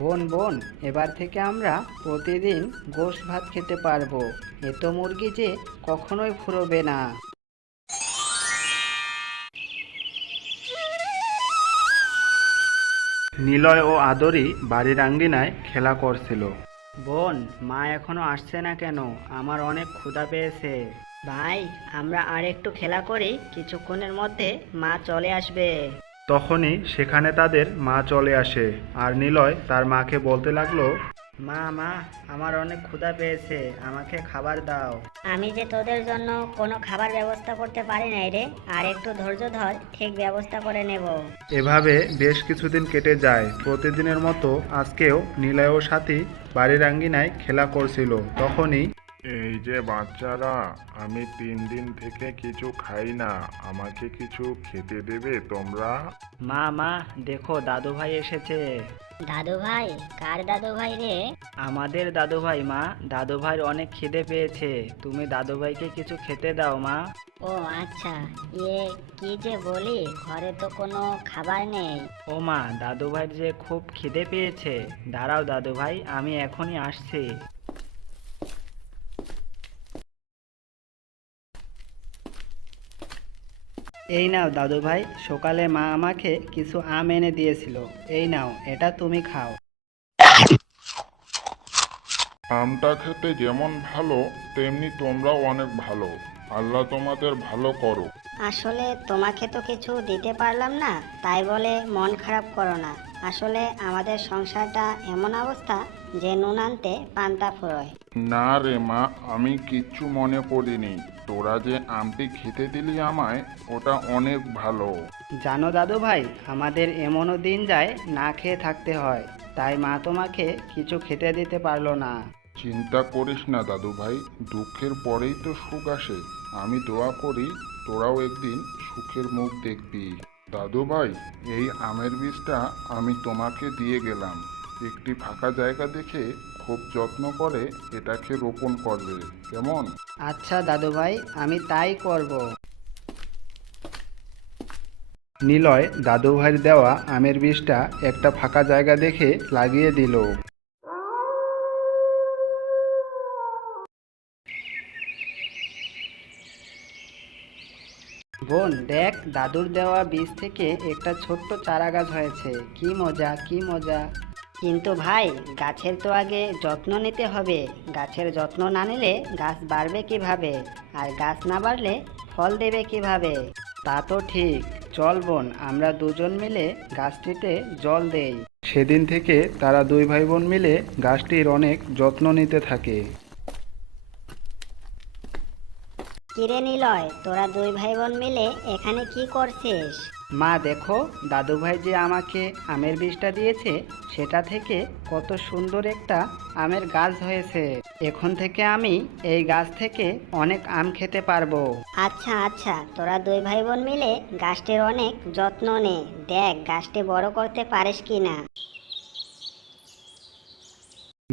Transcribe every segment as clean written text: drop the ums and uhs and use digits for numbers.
বোন বোন, এবার থেকে আমরা প্রতিদিন গোশ ভাত খেতে পারবো। এত মুরগি যে কখনোই ফুরোবে না। নিলয় ও আদরি বাড়ির আঙ্গিনায় খেলা করছিল। বোন, মা এখনো আসছে না কেন? আমার অনেক ক্ষুধা পেয়েছে। ভাই, আমরা আর একটু খেলা করি, কিছুক্ষণের মধ্যে মা চলে আসবে। তখনই সেখানে তাদের মা চলে আসে, আর নিলয় তার মাকে বলতে লাগলো, মা মা, আমার অনেক ক্ষুধা পেয়েছে, আমাকে খাবার দাও। আমি যে তোদের জন্য কোনো খাবার ব্যবস্থা করতে পারি নাই রে। আর একটু ধৈর্য ধর, ঠিক ব্যবস্থা করে নেব। এভাবে বেশ কিছুদিন কেটে যায়। প্রতিদিনের মতো আজকেও নিলয় ও সাথী বাড়ির আঙ্গিনায় খেলা করছিল। তখনই এই যে বাচ্চারা, আমি 3 দিন থেকে কিছু খাই না, আমাকে কিছু খেতে দেবে তোমরা? মা মা, দেখো দাদু ভাই এসেছে। দাদু ভাই? কার দাদু ভাই রে? আমাদের দাদু ভাই মা। দাদু ভাইয়ের অনেক খিদে পেয়েছে, তুমি দাদু ভাইকে কিছু খেতে দাও মা। ও আচ্ছা, কি যে বলি, ঘরে তো কোনো খাবার নেই। ও মা, দাদু ভাইয়ের যে খুব খিদে পেয়েছে। দাঁড়াও দাদু ভাই, আমি এখনই আসছি। এই নাও দাদু ভাই, সকালে মা আমাকে কিছু আম এনে দিয়েছিল। এই নাও, এটা তুমি খাও। আমটা খেতে যেমন ভালো, তেমনি তোমরাও অনেক ভালো। আল্লাহ তোমাদের ভালো করো। আসলে তোমাকে তো কিছু দিতে পারলাম না, তাই বলে মন খারাপ করো না। আসলে আমাদের সংসারটা এমন অবস্থা যে নুন আনতে পান্তা ফুরোয়। না রে মা, আমি কিচ্ছু মনে করিনি। তোরা যে আমটি খেতে দিলি আমায়, ওটা অনেক ভালো। জানো দাদু ভাই, আমাদের এমনও দিন যায় না খেয়ে থাকতে হয়, তাই মা তোমাকে কিছু খেতে দিতে পারলো না। চিন্তা করিস না দাদু ভাই, দুঃখের পরেই তো সুখ আসে। আমি দোয়া করি তোরাও একদিন সুখের মুখ দেখবি। দাদু ভাই, এই আমের বীজটা আমি তোমাকে দিয়ে গেলাম। একটি ফাঁকা জায়গা দেখে খুব যত্ন করে এটাকে রোপণ করবে, কেমন? আচ্ছা দাদু ভাই, আমি তাই করব। নিলয় দাদু ভাইয়ের দেওয়া আমের বীজটা একটা ফাঁকা জায়গা দেখে লাগিয়ে দিল। বোন দেখ, দাদুর দেওয়া বীজ থেকে একটা ছোট্ট চারা গাছ হয়েছে। কি মজা, কি মজা। কিন্তু ভাই, গাছের তো আগে যত্ন নিতে হবে। গাছের যত্ন না নিলে গাছ বাড়বে কিভাবে? আর গাছ না বাড়লে ফল দেবে কিভাবে? তা তো ঠিক। চল বোন, আমরা দুজন মিলে গাছটিতে জল দেই। সেদিন থেকে তারা দুই ভাই বোন মিলে গাছটির অনেক যত্ন নিতে থাকে। কিরে নিলয়, তোরা দুই ভাই বোন মিলে এখানে কি করছিস? মা দেখো, দাদু ভাই যে আমাকে আমের বীজটা দিয়েছে, সেটা থেকে কত সুন্দর একটা আমের গাছ হয়েছে। এখন থেকে আমি এই গাছ থেকে অনেক আম খেতে পারবো। আচ্ছা আচ্ছা, তোরা দুই ভাই বোন মিলে গাছটির অনেক যত্ন নে। দেখ গাছটি বড় করতে পারিস কি না।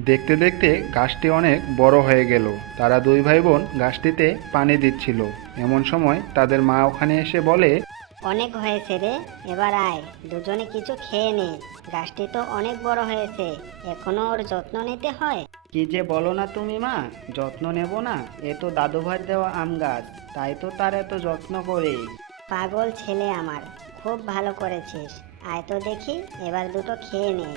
দেখতে দেখতে গাছটি অনেক বড় হয়ে গেল। তারা দুই ভাই বোন গাছটিতে পানি দিচ্ছিল। এমন সময় তাদের মা ওখানে এসে বলে, অনেক হয়েছে রে, এবার আয় দুজনে কিছু খেয়ে নে। গাছটি তো অনেক বড় হয়েছে, এখনো ওর যত্ন নিতে হয়। কি যে বলো না তুমি মা, যত্ন নেব না? এ তো দাদু ভাইয়ের দেওয়া আম গাছ, তাই তো তার এত যত্ন করি। পাগল ছেলে আমার, খুব ভালো করেছিস। আয় তো দেখি, এবার দুটো খেয়ে নে।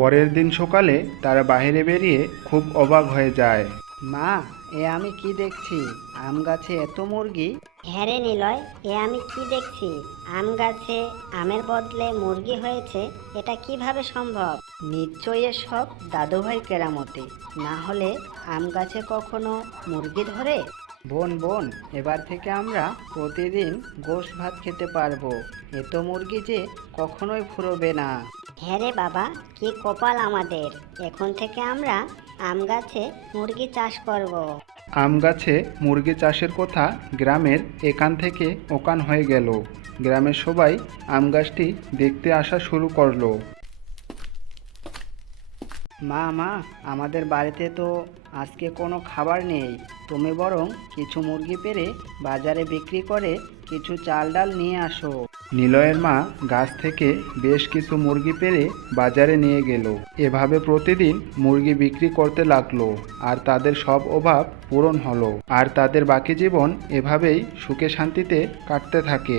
পরের দিন সকালে তারা বাইরে বেরিয়ে খুব অবাক হয়ে যায়। মা, এ আমি কি দেখছি? আম গাছে এত মুরগি! হ্যাঁ রে নিলয়, এ আমি কি দেখছি? আম গাছে আমের বদলে মুরগি হয়েছে, এটা কিভাবে সম্ভব? নিশ্চয়ই এসব দাদু ভাই কেরামতি। না হলে আম গাছে কখনো মুরগি ধরে? বোন বোন, এবার থেকে আমরা প্রতিদিন গোশ ভাত খেতে পারবো। এত মুরগি যে কখনোই ফুরোবে না। হ্যাঁ রে বাবা, কি কপাল আমাদের। এখন থেকে আমরা আম গাছে মুরগি চাষ করব। আম গাছে মুরগি চাষের কথা গ্রামের এখান থেকে ওখান হয়ে গেল। গ্রামের সবাই আম গাছটি দেখতে আসা শুরু করলো। মা মা, আমাদের বাড়িতে তো আজকে কোনো খাবার নেই। তুমি বরং কিছু মুরগি পেড়ে বাজারে বিক্রি করে কিছু চাল ডাল নিয়ে আসো। নিলয়ের মা গাছ থেকে বেশ কিছু মুরগি পেড়ে বাজারে নিয়ে গেল। এভাবে প্রতিদিন মুরগি বিক্রি করতে লাগলো আর তাদের সব অভাব পূরণ হলো আর তাদের বাকি জীবন এভাবেই সুখে শান্তিতে কাটতে থাকে।